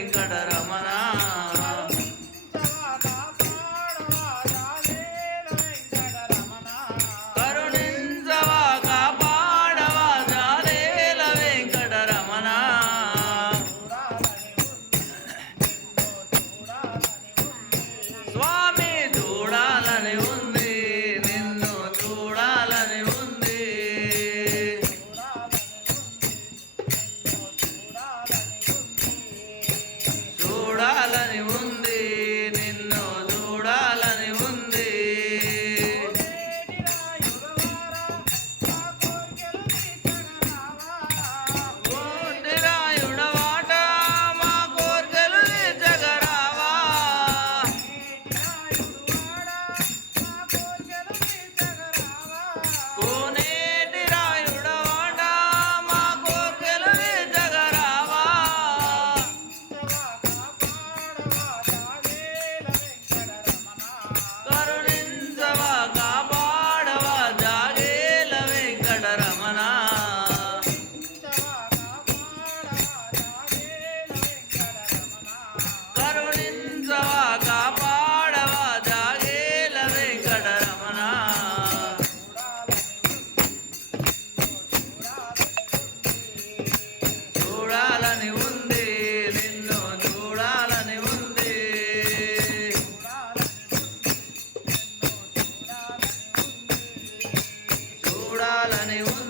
వెంకటరమణ కరుణించవా కాపాడవా జాలేల వెంకటరమణ స్వామి చూడాలని ఉంది నిన్ను చూడాలని ఉంది చూడాలని ఉంది నిన్ను చూడాలని ఉంది కోటిరాయుడవాట మా కోర్కెలు తీర్చగరావా కోనేటి రాయుడవాట మా కోర్కెలు తీర్చగరావా కరుణించవా కాపాడవా జాగేల వెంకటరమణ కరుణించవా కాపాడవా జాగేల వెంకటరమణ చూడాలని ఉంది నిన్ను చూడాలని ఉంది చూడాలని ఉంది